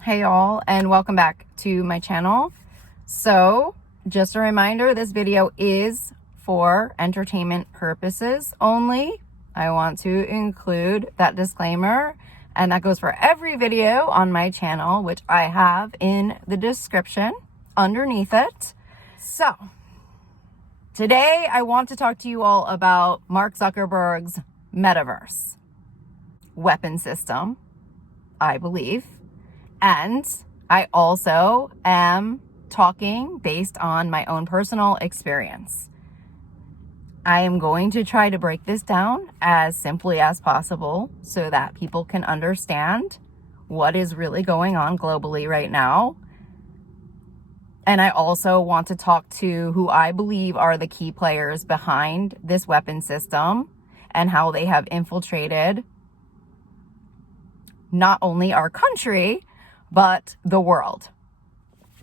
Hey all, and welcome back to my channel. So just a reminder, this video is for entertainment purposes only. I want to include that disclaimer, and that goes for every video on my channel, which I have in the description underneath it. So today I want to talk to you all about Mark Zuckerberg's Metaverse weapon system, I believe. And I also am talking based on my own personal experience. I am going to try to break this down as simply as possible so that people can understand what is really going on globally right now. And I also want to talk to who I believe are the key players behind this weapon system and how they have infiltrated not only our country, but the world.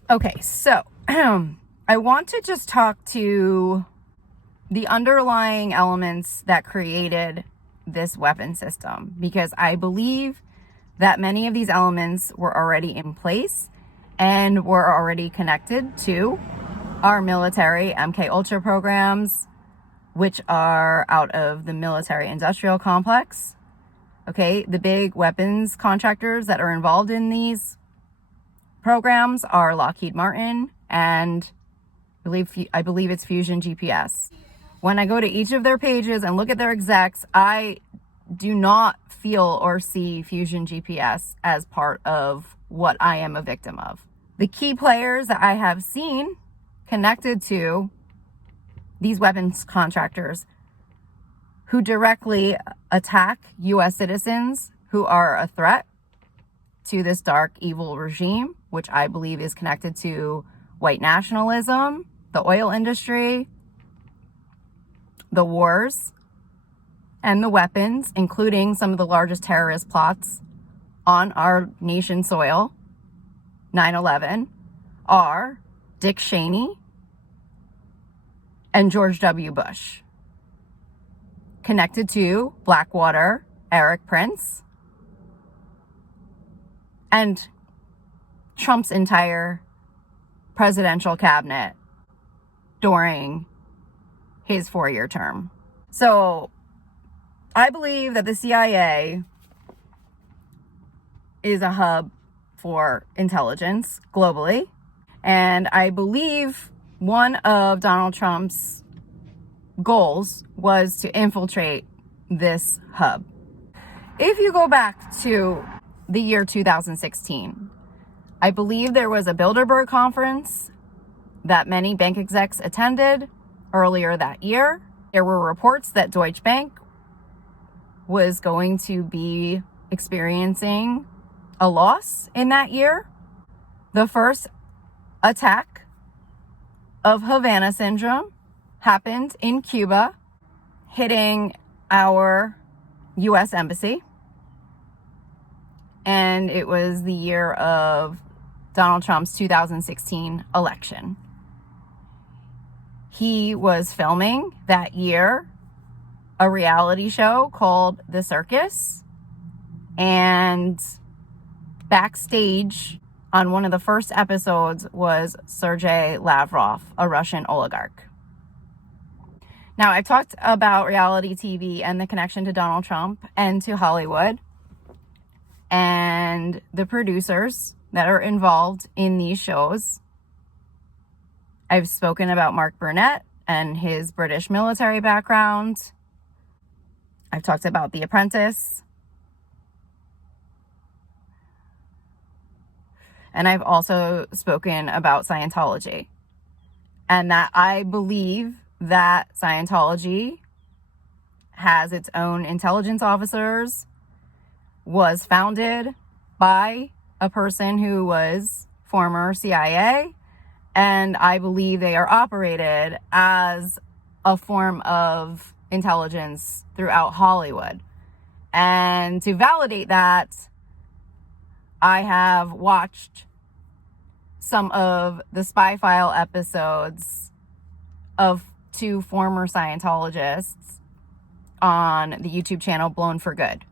Okay, so I want to just talk to the underlying elements that created this weapon system, because I believe that many of these elements were already in place and were already connected to our military MK Ultra programs, which are out of the military industrial complex. Okay, the big weapons contractors that are involved in these programs are Lockheed Martin and I believe it's Fusion GPS. When I go to each of their pages and look at their execs, I do not feel or see Fusion GPS as part of what I am a victim of. The key players that I have seen connected to these weapons contractors who directly attack U.S. citizens who are a threat to this dark, evil regime, which I believe is connected to white nationalism, the oil industry, the wars, and the weapons, including some of the largest terrorist plots on our nation's soil, 9/11, are Dick Cheney and George W. Bush. Connected to Blackwater, Eric Prince, and Trump's entire presidential cabinet during his 4-year term. So I believe that the CIA is a hub for intelligence globally. And I believe one of Donald Trump's goals was to infiltrate this hub. If you go back to the year 2016, I believe there was a Bilderberg conference that many bank execs attended earlier that year. There were reports that Deutsche Bank was going to be experiencing a loss in that year. The first attack of Havana syndrome happened in Cuba, hitting our U.S. embassy. And it was the year of Donald Trump's 2016 election. He was filming that year a reality show called The Circus. And backstage on one of the first episodes was Sergei Lavrov, a Russian oligarch. Now, I've talked about reality TV and the connection to Donald Trump and to Hollywood and the producers that are involved in these shows. I've spoken about Mark Burnett and his British military background. I've talked about The Apprentice. And I've also spoken about Scientology. And that I believe that Scientology has its own intelligence officers, was founded by a person who was former CIA, and I believe they are operated as a form of intelligence throughout Hollywood. And to validate that, I have watched some of the Spy File episodes of two former Scientologists on the YouTube channel Blown for Good.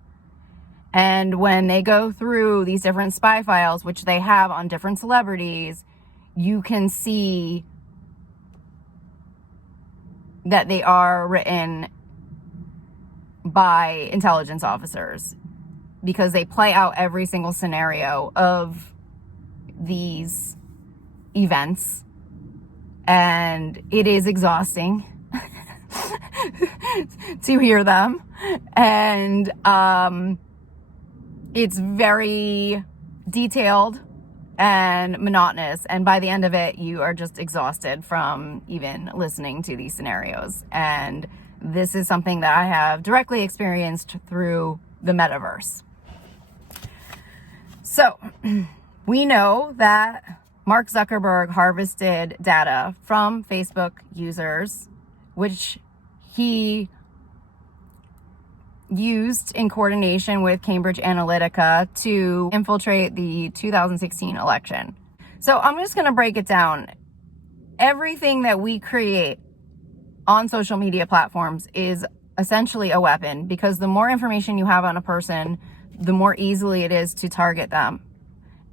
And when they go through these different spy files, which they have on different celebrities, you can see that they are written by intelligence officers, because they play out every single scenario of these events. And it is exhausting to hear them. And it's very detailed and monotonous. And by the end of it, you are just exhausted from even listening to these scenarios. And this is something that I have directly experienced through the metaverse. So we know that Mark Zuckerberg harvested data from Facebook users, which he used in coordination with Cambridge Analytica to infiltrate the 2016 election. So I'm just going to break it down. Everything that we create on social media platforms is essentially a weapon, because the more information you have on a person, the more easily it is to target them.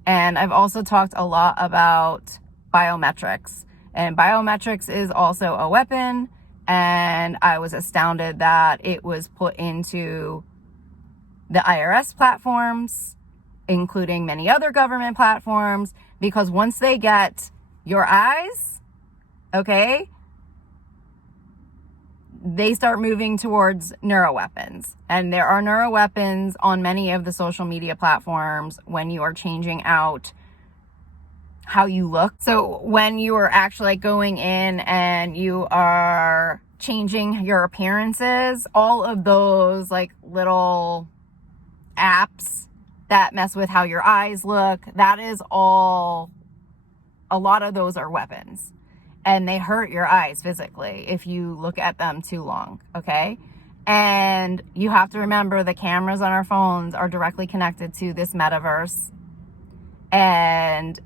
And I've also talked a lot about biometrics, and biometrics is also a weapon. And I was astounded that it was put into the IRS platforms, including many other government platforms, because once they get your eyes, okay, they start moving towards neuroweapons. And there are neuroweapons on many of the social media platforms when you are changing out how you look. So when you are actually going in and you are changing your appearances, all of those like little apps that mess with how your eyes look, that is all, a lot of those are weapons. And they hurt your eyes physically if you look at them too long, okay? And you have to remember the cameras on our phones are directly connected to this metaverse. And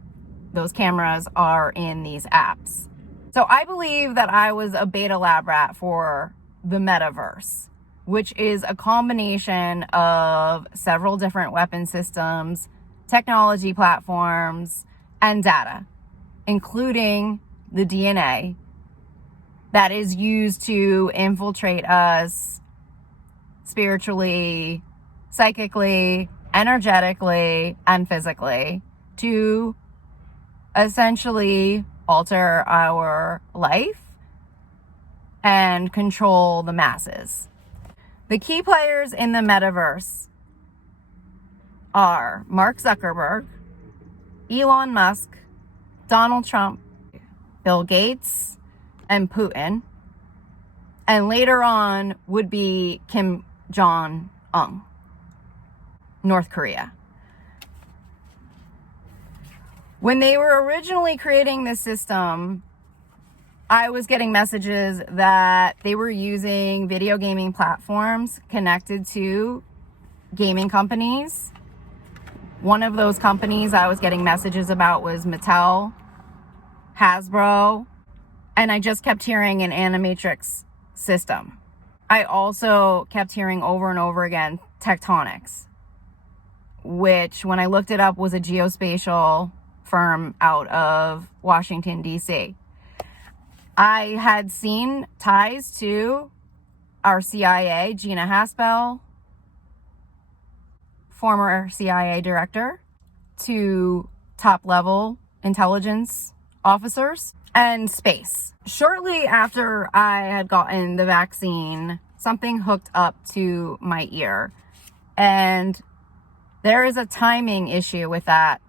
those cameras are in these apps. So I believe that I was a beta lab rat for the metaverse, which is a combination of several different weapon systems, technology platforms, and data, including the DNA that is used to infiltrate us spiritually, psychically, energetically, and physically to essentially alter our life and control the masses. The key players in the metaverse are Mark Zuckerberg, Elon Musk, Donald Trump, Bill Gates, and Putin. And later on would be Kim Jong-un, North Korea. When they were originally creating this system, I was getting messages that they were using video gaming platforms connected to gaming companies. One of those companies I was getting messages about was Mattel, Hasbro, and I just kept hearing an animatrix system. I also kept hearing over and over again Tectonics, which when I looked it up was a geospatial firm out of Washington, D.C. I had seen ties to our CIA, Gina Haspel, former CIA director, to top-level intelligence officers, and space. Shortly after I had gotten the vaccine, something hooked up to my ear. And there is a timing issue with that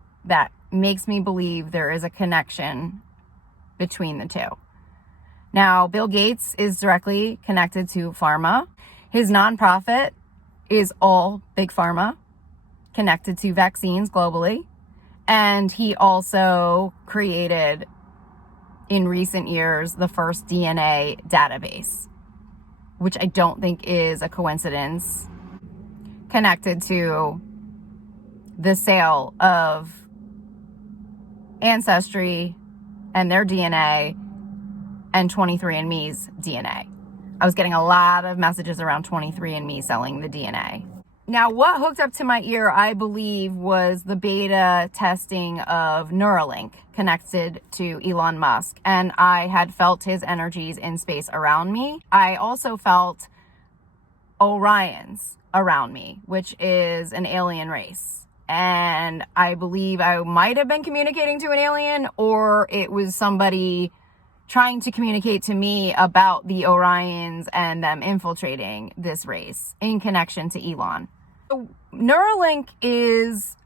makes me believe there is a connection between the two. Now, Bill Gates is directly connected to pharma. His nonprofit is all big pharma, connected to vaccines globally. And he also created, in recent years, the first DNA database, which I don't think is a coincidence, connected to the sale of Ancestry and their DNA and 23andMe's DNA. I was getting a lot of messages around 23andMe selling the DNA. Now, what hooked up to my ear, I believe, was the beta testing of Neuralink connected to Elon Musk. And I had felt his energies in space around me. I also felt Orions around me, which is an alien race. And I believe I might have been communicating to an alien, or it was somebody trying to communicate to me about the Orions and them infiltrating this race in connection to Elon. So Neuralink is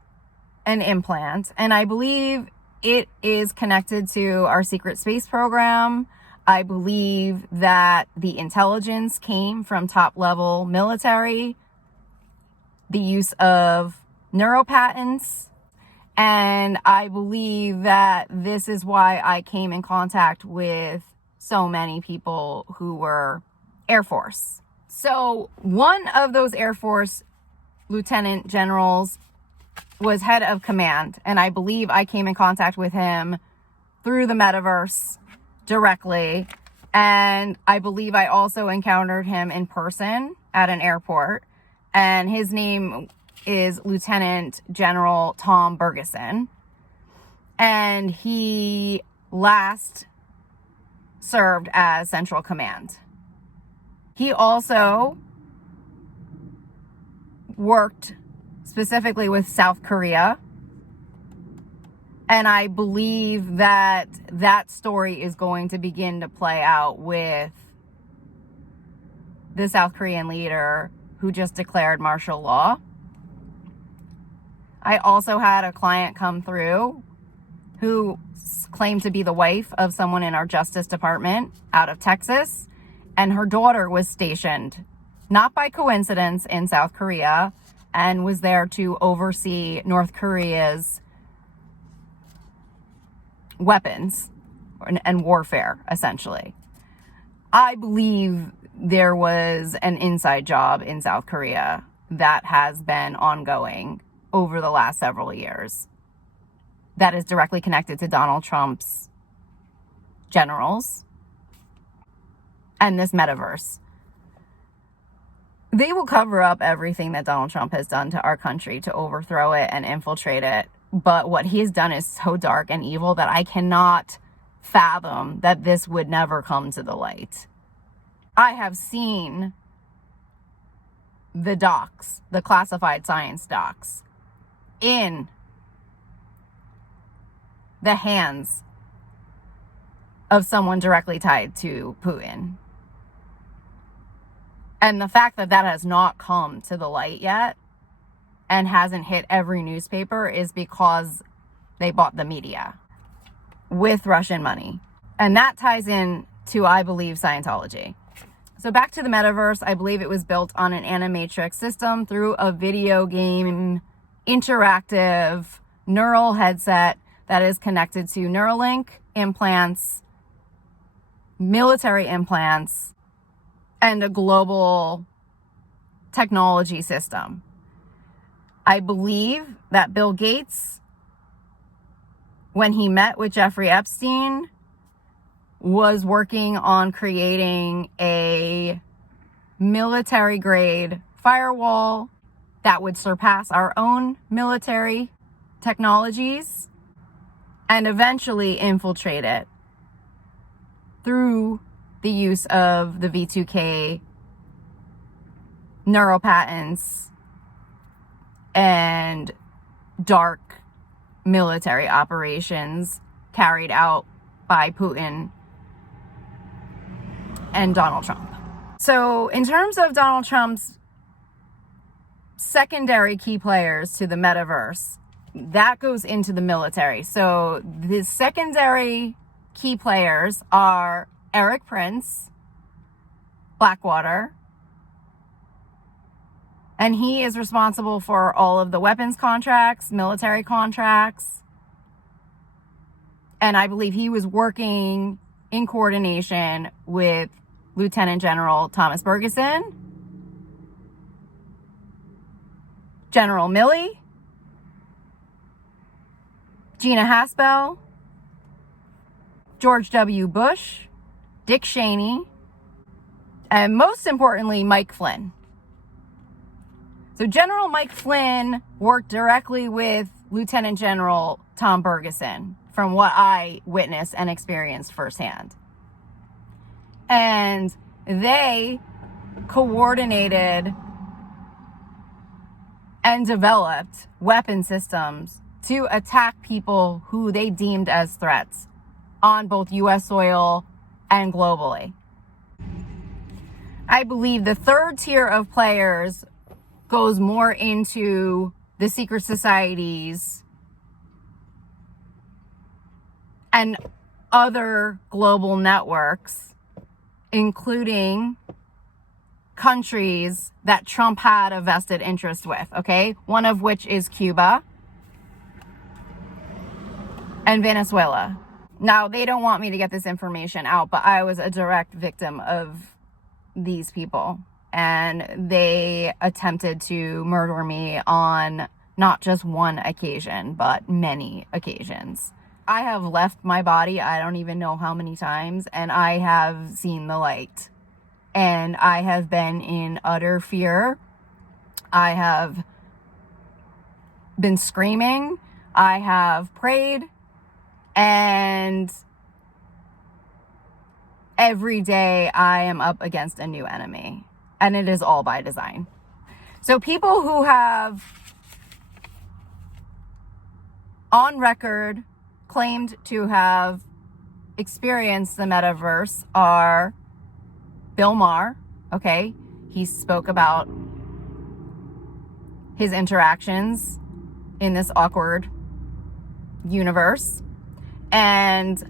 an implant, and I believe it is connected to our secret space program. I believe that the intelligence came from top-level military, the use of neuropatents, and I believe that this is why I came in contact with so many people who were Air Force. So one of those Air Force lieutenant generals was head of command, and I believe I came in contact with him through the Metaverse directly, and I believe I also encountered him in person at an airport, and his name is Lieutenant General Tom Bergeson, and he last served as Central Command. He also worked specifically with South Korea, and I believe that that story is going to begin to play out with the South Korean leader who just declared martial law. I also had a client come through who claimed to be the wife of someone in our Justice Department out of Texas, and her daughter was stationed, not by coincidence, in South Korea, and was there to oversee North Korea's weapons and warfare, essentially. I believe there was an inside job in South Korea that has been ongoing over the last several years that is directly connected to Donald Trump's generals and this metaverse. They will cover up everything that Donald Trump has done to our country to overthrow it and infiltrate it. But what he has done is so dark and evil that I cannot fathom that this would never come to the light. I have seen the docs, the classified science docs, in the hands of someone directly tied to Putin. And the fact that that has not come to the light yet and hasn't hit every newspaper is because they bought the media with Russian money. And that ties in to, I believe, Scientology. So back to the metaverse, I believe it was built on an animatrix system through a video game interactive neural headset that is connected to Neuralink implants, military implants, and a global technology system. I believe that Bill Gates, when he met with Jeffrey Epstein, was working on creating a military-grade firewall that would surpass our own military technologies and eventually infiltrate it through the use of the V2K neuropatents and dark military operations carried out by Putin and Donald Trump. So in terms of Donald Trump's secondary key players to the metaverse, that goes into the military. So the secondary key players are Eric Prince, Blackwater, and he is responsible for all of the weapons contracts, military contracts, and I believe he was working in coordination with Lieutenant General Thomas Bergeson, General Milley, Gina Haspel, George W. Bush, Dick Cheney, and most importantly, Mike Flynn. So General Mike Flynn worked directly with Lieutenant General Tom Bergeson, from what I witnessed and experienced firsthand. And they coordinated and developed weapon systems to attack people who they deemed as threats on both U.S. soil and globally. I believe the third tier of players goes more into the secret societies and other global networks, including countries that Trump had a vested interest with, okay? One of which is Cuba and Venezuela. Now, they don't want me to get this information out, but I was a direct victim of these people, and they attempted to murder me on not just one occasion, but many occasions. I have left my body, I don't even know how many times, and I have seen the light. And I have been in utter fear. I have been screaming. I have prayed. And every day I am up against a new enemy. And it is all by design. So people who have on record claimed to have experienced the metaverse are Bill Maher, okay? He spoke about his interactions in this awkward universe. And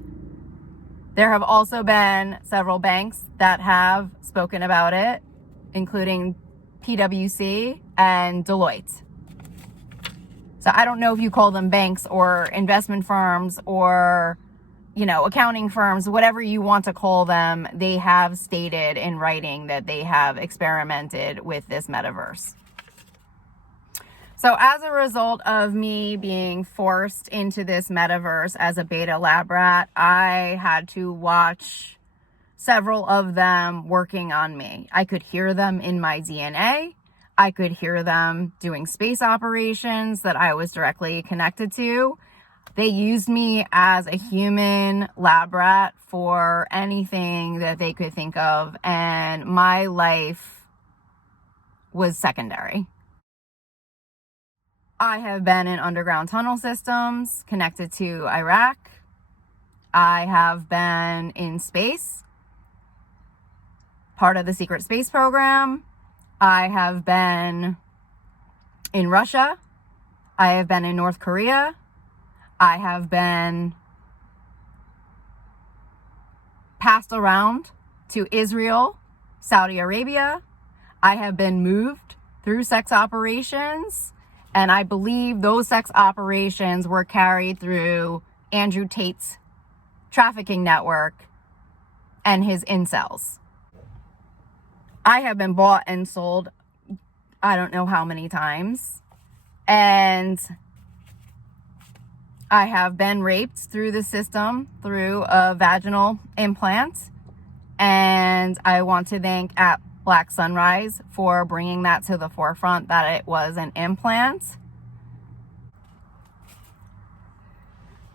there have also been several banks that have spoken about it, including PwC and Deloitte. So I don't know if you call them banks or investment firms or, accounting firms, whatever you want to call them. They have stated in writing that they have experimented with this metaverse. So as a result of me being forced into this metaverse as a beta lab rat, I had to watch several of them working on me. I could hear them in my DNA. I could hear them doing space operations that I was directly connected to. They used me as a human lab rat for anything that they could think of, and my life was secondary. I have been in underground tunnel systems connected to Iraq. I have been in space, part of the secret space program. I have been in Russia. I have been in North Korea. I have been passed around to Israel, Saudi Arabia. I have been moved through sex operations, and I believe those sex operations were carried through Andrew Tate's trafficking network and his incels. I have been bought and sold, I don't know how many times, and I have been raped through the system through a vaginal implant, and I want to thank at Black Sunrise for bringing that to the forefront that it was an implant.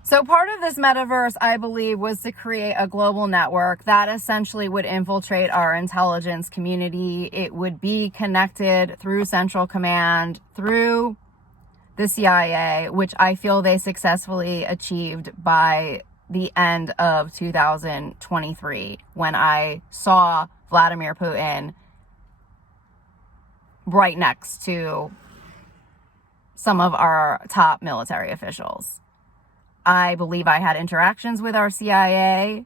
So part of this metaverse, I believe, was to create a global network that essentially would infiltrate our intelligence community. It would be connected through Central Command, through the CIA, which I feel they successfully achieved by the end of 2023, when I saw Vladimir Putin right next to some of our top military officials. I believe I had interactions with our CIA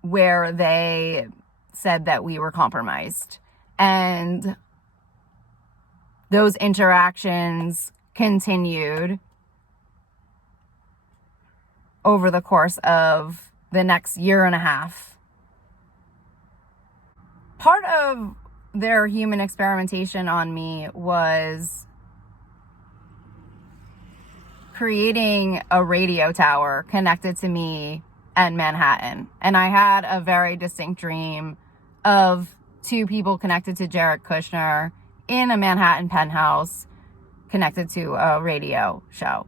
where they said that we were compromised. And those interactions continued over the course of the next year and a half. Part of their human experimentation on me was creating a radio tower connected to me and Manhattan. And I had a very distinct dream of two people connected to Jared Kushner in a Manhattan penthouse connected to a radio show.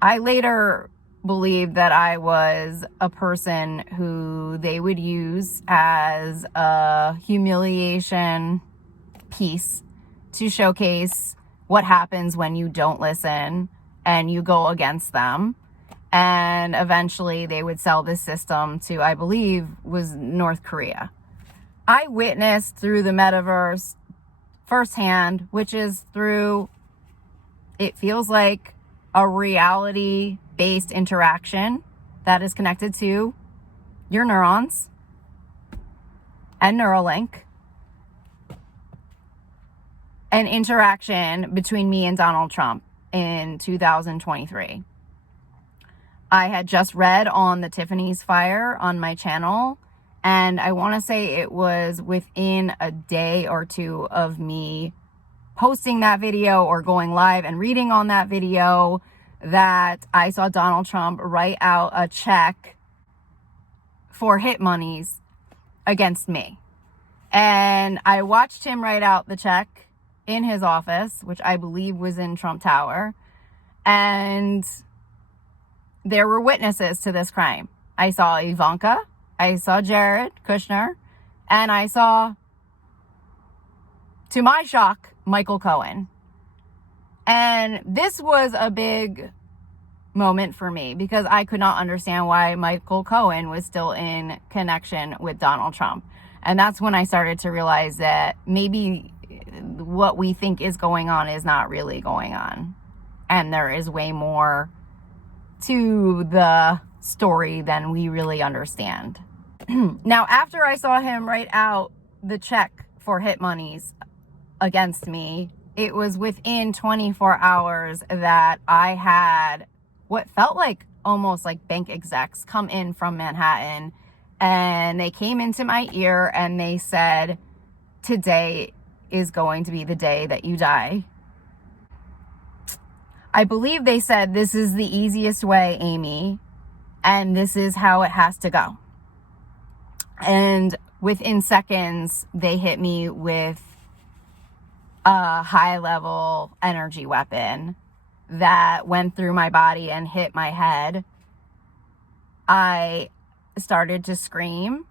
I later believed that I was a person who they would use as a humiliation piece to showcase what happens when you don't listen and you go against them. And eventually they would sell this system to, I believe, was North Korea. I witnessed through the metaverse firsthand, which is through, it feels like a reality-based interaction that is connected to your neurons and Neuralink. An interaction between me and Donald Trump in 2023. I had just read on the Tiffany's fire on my channel, and I want to say it was within a day or two of me posting that video or going live and reading on that video that I saw Donald Trump write out a check for hit monies against me. And I watched him write out the check in his office, which I believe was in Trump Tower. And there were witnesses to this crime. I saw Ivanka, I saw Jared Kushner, and I saw, to my shock, Michael Cohen. And this was a big moment for me because I could not understand why Michael Cohen was still in connection with Donald Trump. And that's when I started to realize that maybe what we think is going on is not really going on. And there is way more to the story than we really understand. Now, after I saw him write out the check for hit monies against me, it was within 24 hours that I had what felt like almost like bank execs come in from Manhattan, and they came into my ear and they said, today is going to be the day that you die. I believe they said, this is the easiest way, Amy, and this is how it has to go. And within seconds, they hit me with a high-level energy weapon that went through my body and hit my head. I started to scream.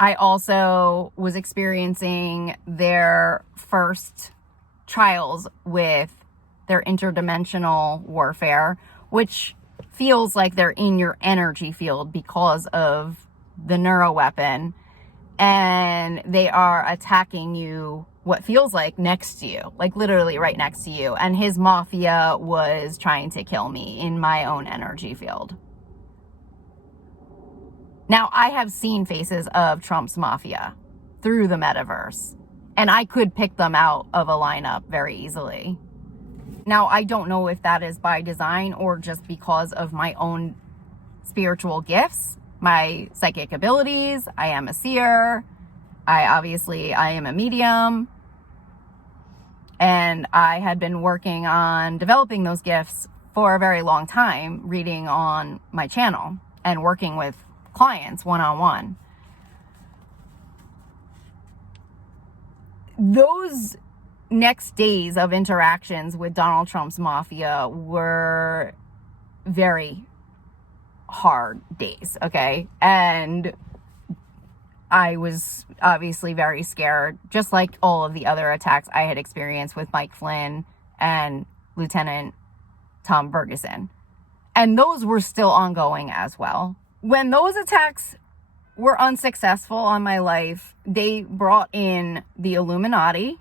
I also was experiencing their first trials with their interdimensional warfare, which feels like they're in your energy field because of the neuroweapon, and they are attacking you what feels like next to you, like literally right next to you. And his mafia was trying to kill me in my own energy field. Now, I have seen faces of Trump's mafia through the metaverse, and I could pick them out of a lineup very easily. Now, I don't know if that is by design or just because of my own spiritual gifts, my psychic abilities. I am a seer. I am a medium. And I had been working on developing those gifts for a very long time, reading on my channel and working with clients one-on-one. Those next days of interactions with Donald Trump's mafia were very hard days, okay? And I was obviously very scared, just like all of the other attacks I had experienced with Mike Flynn and Lieutenant Tom Ferguson. And those were still ongoing as well. When those attacks were unsuccessful on my life, they brought in the Illuminati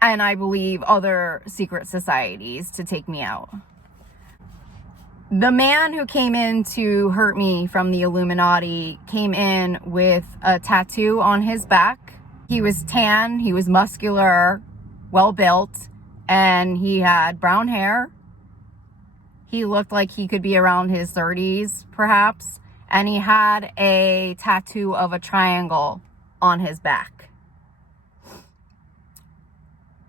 and I believe other secret societies to take me out. The man who came in to hurt me from the Illuminati came in with a tattoo on his back. He was tan, he was muscular, well built, and he had brown hair. He looked like he could be around his 30s, perhaps. And he had a tattoo of a triangle on his back.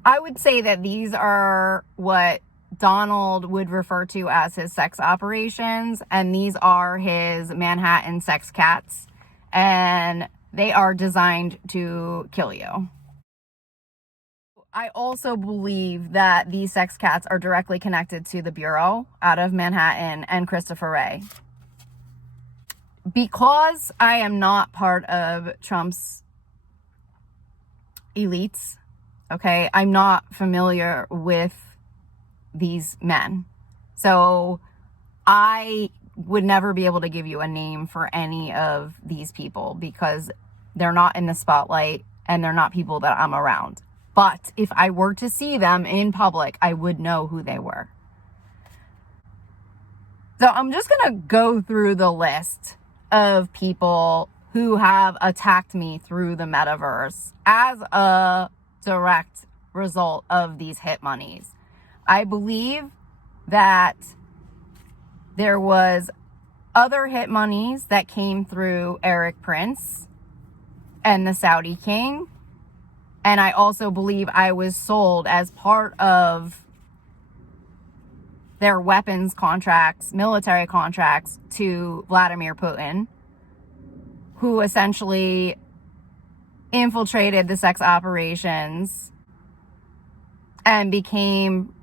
I would say that these are what Donald would refer to as his sex operations. And these are his Manhattan sex cats. and they are designed to kill you. I also believe that these sex cats are directly connected to the Bureau out of Manhattan and Christopher Wray. Because I am not part of Trump's elites, okay, I'm not familiar with these men. So I would never be able to give you a name for any of these people because they're not in the spotlight and they're not people that I'm around. But if I were to see them in public, I would know who they were. So I'm just going to go through the list of people who have attacked me through the metaverse as a direct result of these hit monies. I believe that there was other hit monies that came through Eric Prince and the Saudi King. And I also believe I was sold as part of their weapons contracts, military contracts to Vladimir Putin, who essentially infiltrated the sex operations and became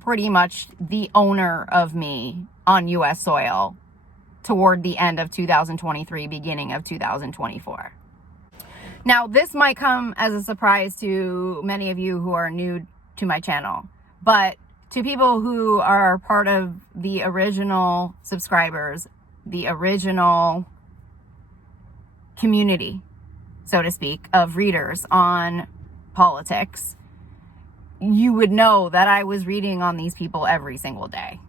pretty much the owner of me on U.S. soil toward the end of 2023, beginning of 2024. Now, this might come as a surprise to many of you who are new to my channel, but to people who are part of the original subscribers, the original community, so to speak, of readers on politics, you would know that I was reading on these people every single day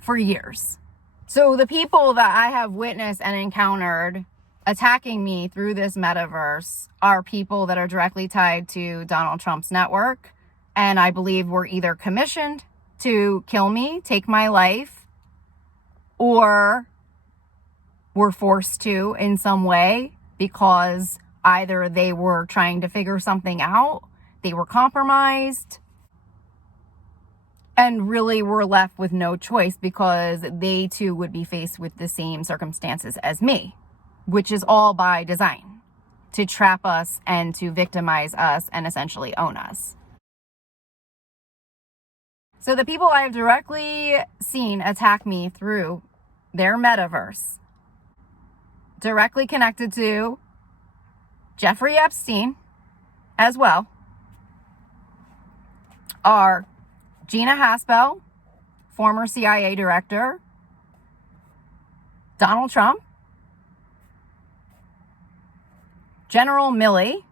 for years. So the people that I have witnessed and encountered attacking me through this metaverse are people that are directly tied to Donald Trump's network. And I believe were either commissioned to kill me, take my life, or were forced to in some way because either they were trying to figure something out, they were compromised, and really were left with no choice because they too would be faced with the same circumstances as me, which is all by design, to trap us and to victimize us and essentially own us. So the people I have directly seen attack me through their metaverse, directly connected to Jeffrey Epstein as well, are Gina Haspel, former CIA director, Donald Trump, General Milley,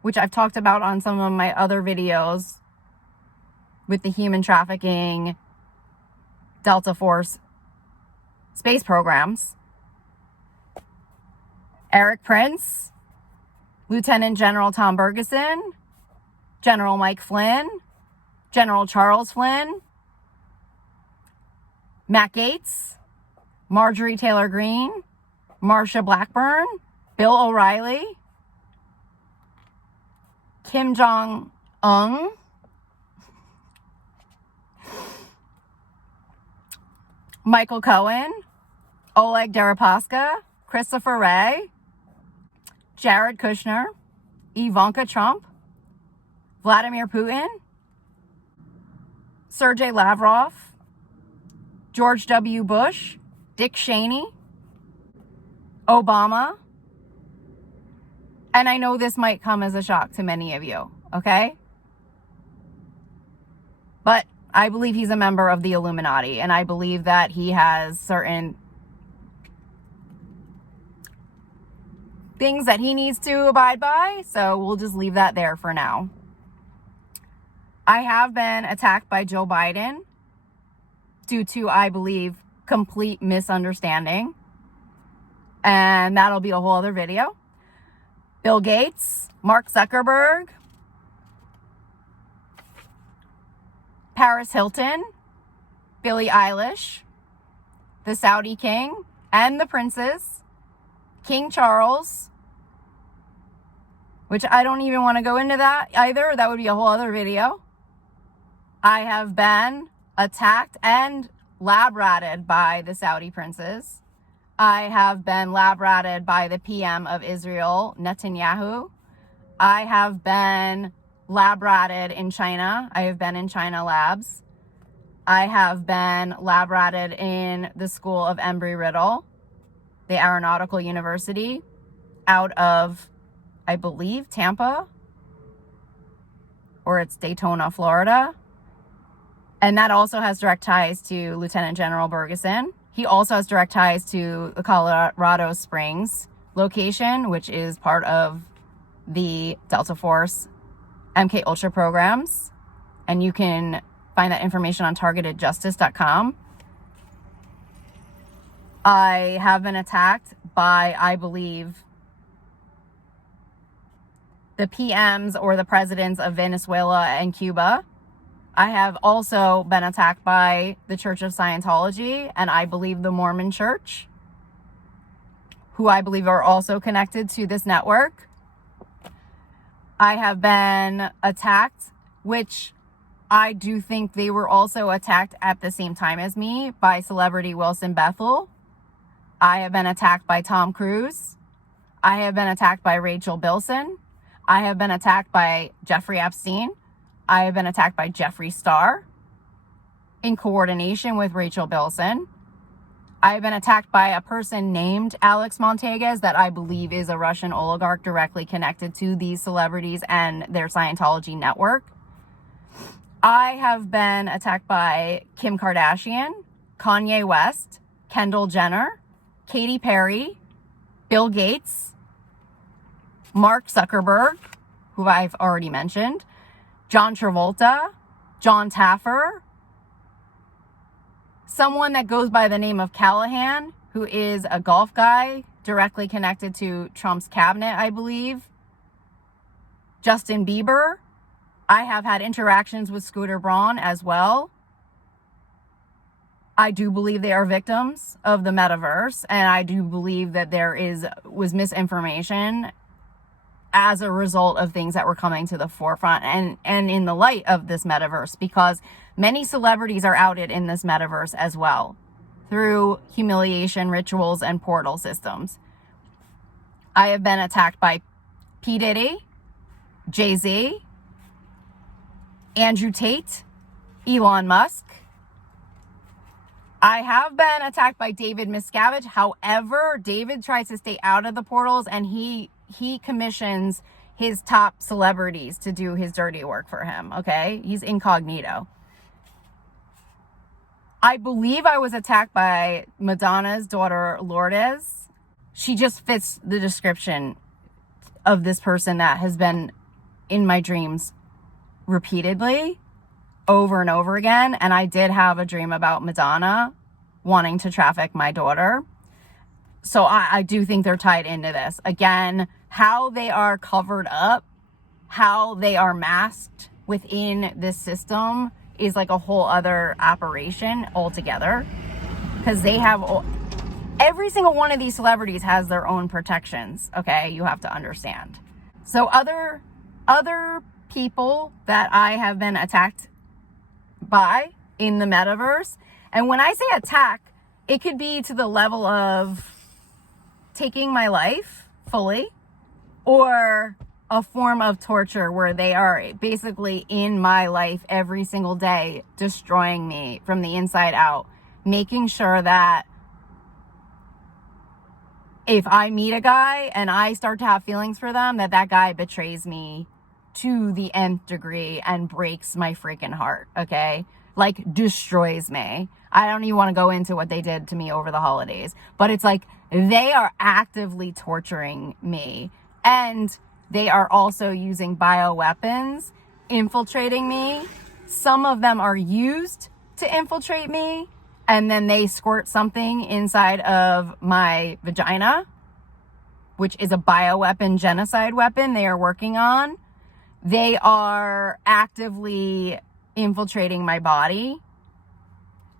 which I've talked about on some of my other videos with the human trafficking Delta Force space programs, Eric Prince, Lieutenant General Tom Bergeson, General Mike Flynn, General Charles Flynn, Matt Gaetz, Marjorie Taylor Greene, Marsha Blackburn, Bill O'Reilly, Kim Jong-un, Michael Cohen, Oleg Deripaska, Christopher Wray, Jared Kushner, Ivanka Trump, Vladimir Putin, Sergey Lavrov, George W. Bush, Dick Cheney, Obama. And I know this might come as a shock to many of you, okay? But I believe he's a member of the Illuminati, and I believe that he has certain things that he needs to abide by, so we'll just leave that there for now. I have been attacked by Joe Biden due to, I believe, complete misunderstanding, and that'll be a whole other video. Bill Gates, Mark Zuckerberg, Paris Hilton, Billie Eilish, the Saudi King and the Princes, King Charles, which I don't even want to go into that either. That would be a whole other video. I have been attacked and lab ratted by the Saudi princes. I have been lab ratted by the PM of Israel, Netanyahu. I have been lab ratted in China. I have been in China labs. I have been lab ratted in the school of Embry-Riddle, the Aeronautical University, out of, I believe, Tampa, or it's Daytona, Florida. And that also has direct ties to Lieutenant General Bergeson. He also has direct ties to the Colorado Springs location, which is part of the Delta Force MK Ultra programs. And you can find that information on targetedjustice.com. I have been attacked by, I believe, the PMs or the presidents of Venezuela and Cuba. I have also been attacked by the Church of Scientology, and I believe the Mormon Church, who I believe are also connected to this network. I have been attacked, which I do think they were also attacked at the same time as me, by celebrity Wilson Bethel. I have been attacked by Tom Cruise. I have been attacked by Rachel Bilson. I have been attacked by Jeffrey Epstein. I have been attacked by Jeffree Star in coordination with Rachel Bilson. I have been attacked by a person named Alex Montaguez that I believe is a Russian oligarch directly connected to these celebrities and their Scientology network. I have been attacked by Kim Kardashian, Kanye West, Kendall Jenner, Katy Perry, Bill Gates, Mark Zuckerberg, who I've already mentioned, John Travolta, John Taffer, someone that goes by the name of Callahan, who is a golf guy directly connected to Trump's cabinet, I believe, Justin Bieber. I have had interactions with Scooter Braun as well. I do believe they are victims of the metaverse, and I do believe that there was misinformation as a result of things that were coming to the forefront and in the light of this metaverse, because many celebrities are outed in this metaverse as well through humiliation rituals and portal systems. I have been attacked by P. Diddy, Jay-Z, Andrew Tate, Elon Musk. I have been attacked by David Miscavige. However, David tries to stay out of the portals, and he commissions his top celebrities to do his dirty work for him, okay? He's incognito. I believe I was attacked by Madonna's daughter, Lourdes. She just fits the description of this person that has been in my dreams repeatedly, over and over again. And I did have a dream about Madonna wanting to traffic my daughter. So I do think they're tied into this. Again, how they are covered up, how they are masked within this system is like a whole other operation altogether. Because they have, every single one of these celebrities has their own protections, okay? You have to understand. So other people that I have been attacked by in the metaverse, and when I say attack, it could be to the level of taking my life fully, or a form of torture where they are basically in my life every single day, destroying me from the inside out, making sure that if I meet a guy and I start to have feelings for them, that guy betrays me to the nth degree and breaks my freaking heart, okay? Like, destroys me. I don't even want to go into what they did to me over the holidays, but it's like they are actively torturing me, and they are also using bioweapons, infiltrating me. Some of them are used to infiltrate me, and then they squirt something inside of my vagina, which is a bioweapon genocide weapon they are working on. They are actively infiltrating my body,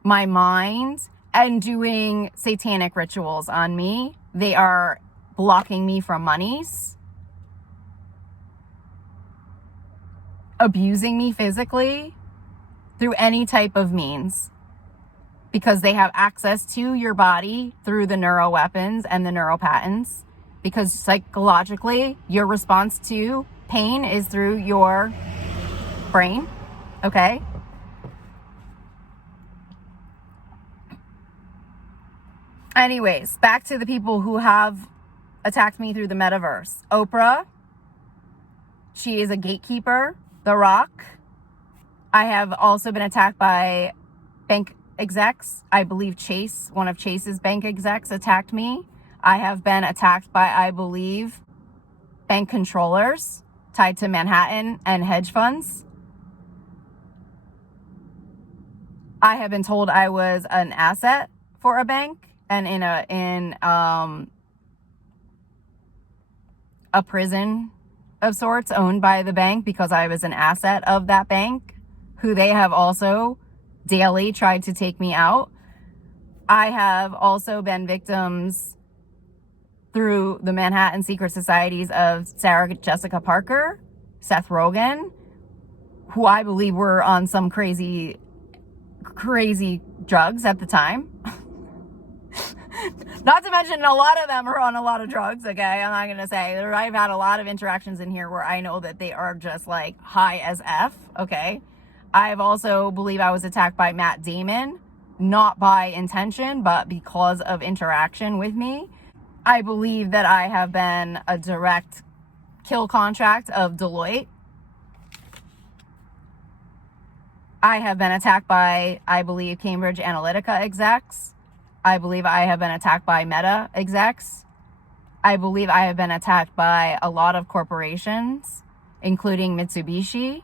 my mind, and doing satanic rituals on me. They are blocking me from monies, abusing me physically through any type of means. because they have access to your body through the neuro weapons and the neuro patents, because psychologically your response to pain is through your brain. Okay. Anyways, back to the people who have attacked me through the metaverse. Oprah, she is a gatekeeper. The Rock. I have also been attacked by bank execs. I believe Chase, one of Chase's bank execs, attacked me. I have been attacked by, I believe, bank controllers tied to Manhattan and hedge funds. I have been told I was an asset for a bank and in a prison of sorts owned by the bank because I was an asset of that bank, who they have also daily tried to take me out. I have also been victims through the Manhattan secret societies of Sarah Jessica Parker, Seth Rogen, who I believe were on some crazy drugs at the time. Not to mention a lot of them are on a lot of drugs, okay? I'm not going to say. I've had a lot of interactions in here where I know that they are just like high as F, okay? I've also believe I was attacked by Matt Damon, not by intention, but because of interaction with me. I believe that I have been a direct kill contract of Deloitte. I have been attacked by, I believe, Cambridge Analytica execs. I believe I have been attacked by Meta execs. I believe I have been attacked by a lot of corporations, including Mitsubishi.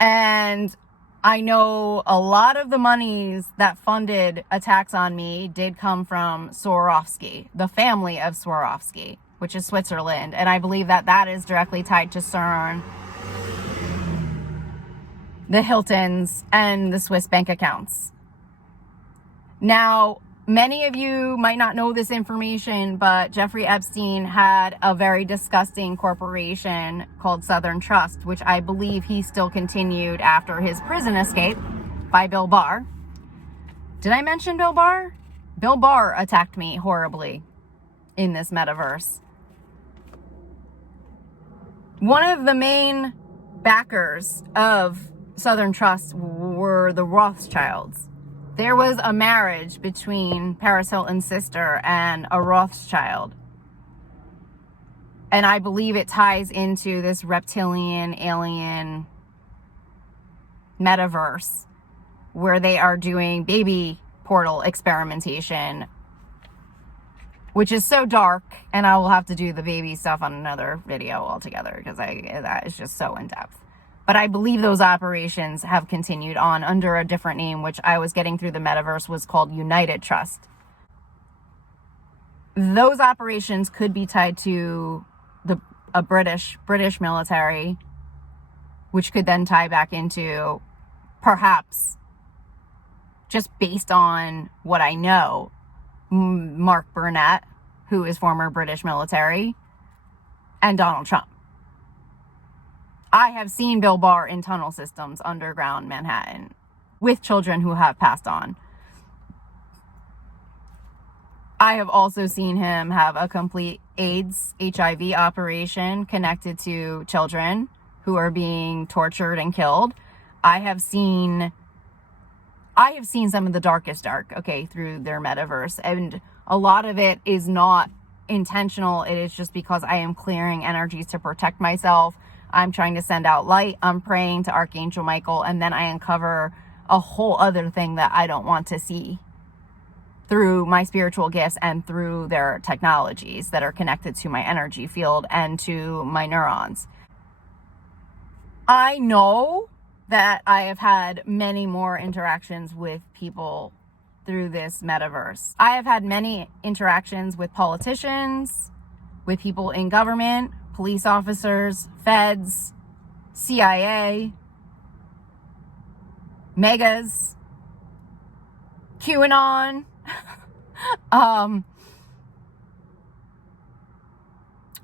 And I know a lot of the monies that funded attacks on me did come from Swarovski, the family of Swarovski, which is Switzerland. And I believe that that is directly tied to CERN, the Hiltons, and the Swiss bank accounts. Now, many of you might not know this information, but Jeffrey Epstein had a very disgusting corporation called Southern Trust, which I believe he still continued after his prison escape by Bill Barr. Did I mention Bill Barr? Bill Barr attacked me horribly in this metaverse. One of the main backers of Southern Trust were the Rothschilds. There was a marriage between Paris Hilton's sister and a Rothschild. And I believe it ties into this reptilian alien metaverse where they are doing baby portal experimentation, which is so dark. And I will have to do the baby stuff on another video altogether because that is just so in depth. But I believe those operations have continued on under a different name, which I was getting through the metaverse was called United Trust. Those operations could be tied to a British military, which could then tie back into, perhaps, just based on what I know, Mark Burnett, who is former British military, and Donald Trump. I have seen Bill Barr in tunnel systems underground Manhattan with children who have passed on. I have also seen him have a complete AIDS, HIV operation connected to children who are being tortured and killed. I have seen some of the darkest dark, okay, through their metaverse. And a lot of it is not intentional. It is just because I am clearing energies to protect myself. I'm trying to send out light. I'm praying to Archangel Michael. And then I uncover a whole other thing that I don't want to see through my spiritual gifts and through their technologies that are connected to my energy field and to my neurons. I know that I have had many more interactions with people through this metaverse. I have had many interactions with politicians, with people in government, police officers, feds, CIA, megas, QAnon. I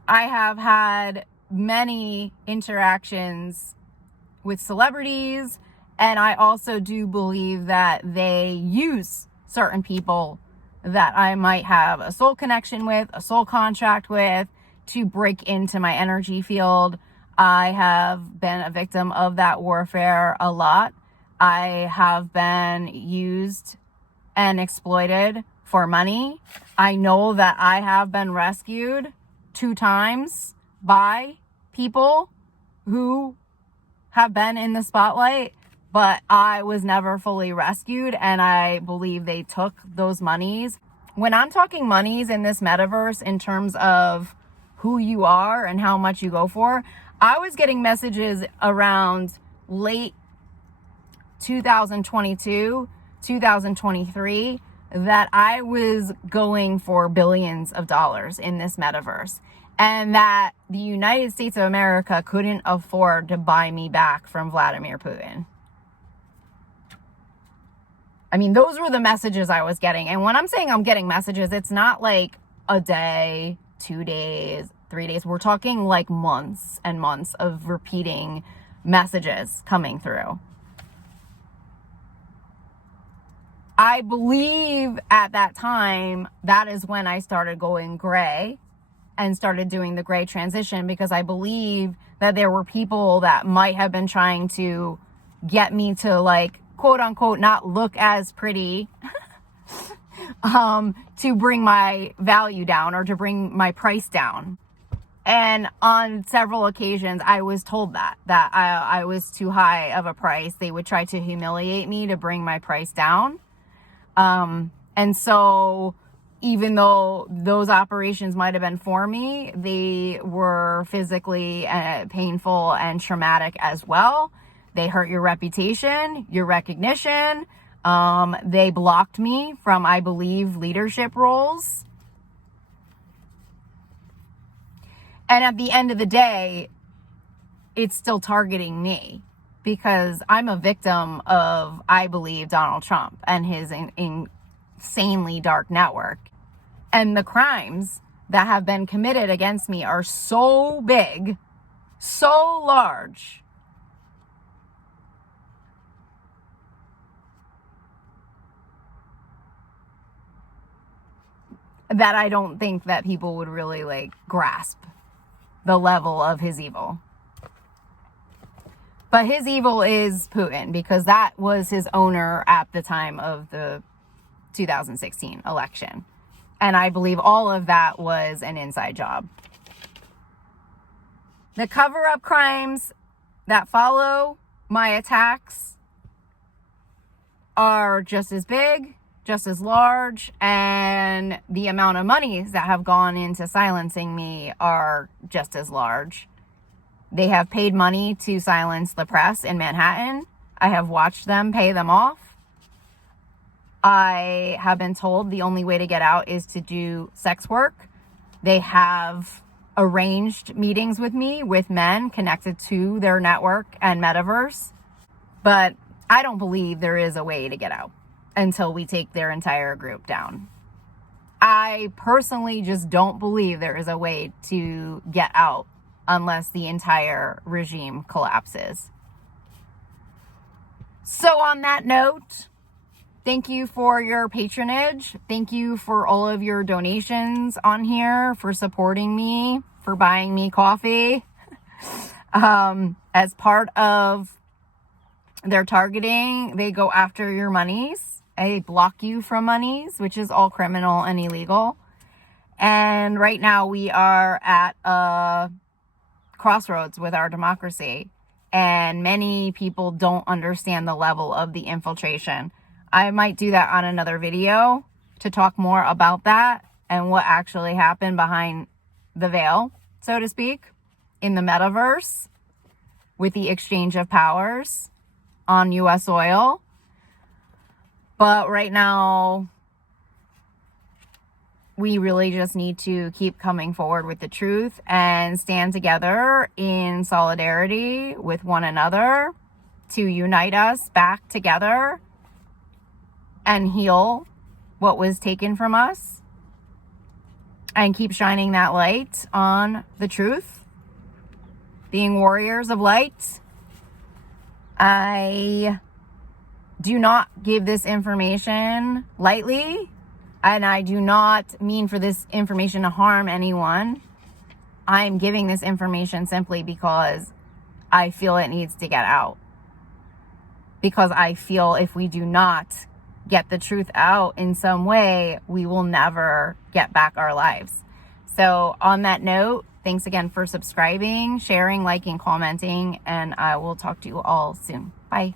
have had many interactions with celebrities. And I also do believe that they use certain people that I might have a soul connection with, a soul contract with, to break into my energy field. I have been a victim of that warfare a lot. I have been used and exploited for money. I know that I have been rescued 2 times by people who have been in the spotlight, but I was never fully rescued, and I believe they took those monies. When I'm talking monies in this metaverse in terms of who you are and how much you go for, I was getting messages around late 2022, 2023, that I was going for billions of dollars in this metaverse, and that the United States of America couldn't afford to buy me back from Vladimir Putin. I mean, those were the messages I was getting. And when I'm saying I'm getting messages, it's not like a day, 2 days, 3 days. We're talking like months and months of repeating messages coming through. I believe at that time, that is when I started going gray and started doing the gray transition, because I believe that there were people that might have been trying to get me to, like, quote unquote, not look as pretty to bring my value down or to bring my price down. And on several occasions, I was told that I was too high of a price. They would try to humiliate me to bring my price down. And so even though those operations might have been for me, they were physically painful and traumatic as well. They hurt your reputation, your recognition. They blocked me from, I believe, leadership roles. And at the end of the day, it's still targeting me, because I'm a victim of, I believe, Donald Trump and his insanely dark network. And the crimes that have been committed against me are so big, so large, that I don't think that people would really, like, grasp the level of his evil. But his evil is Putin, because that was his owner at the time of the 2016 election. And I believe all of that was an inside job. The cover-up crimes that follow my attacks are just as big, just as large, and the amount of monies that have gone into silencing me are just as large. They have paid money to silence the press in Manhattan. I have watched them pay them off. I have been told the only way to get out is to do sex work. They have arranged meetings with me with men connected to their network and metaverse. But I don't believe there is a way to get out until we take their entire group down. I personally just don't believe there is a way to get out unless the entire regime collapses. So on that note, thank you for your patronage. Thank you for all of your donations on here, for supporting me, for buying me coffee. As part of their targeting, they go after your monies. They block you from monies, which is all criminal and illegal. And right now we are at a crossroads with our democracy, and many people don't understand the level of the infiltration. I might do that on another video to talk more about that and what actually happened behind the veil, so to speak, in the metaverse with the exchange of powers on US oil. But right now, we really just need to keep coming forward with the truth and stand together in solidarity with one another to unite us back together and heal what was taken from us, and keep shining that light on the truth, being warriors of light. I do not give this information lightly, and I do not mean for this information to harm anyone. I'm giving this information simply because I feel it needs to get out. Because I feel if we do not get the truth out in some way, we will never get back our lives. So on that note, thanks again for subscribing, sharing, liking, commenting, and I will talk to you all soon. Bye.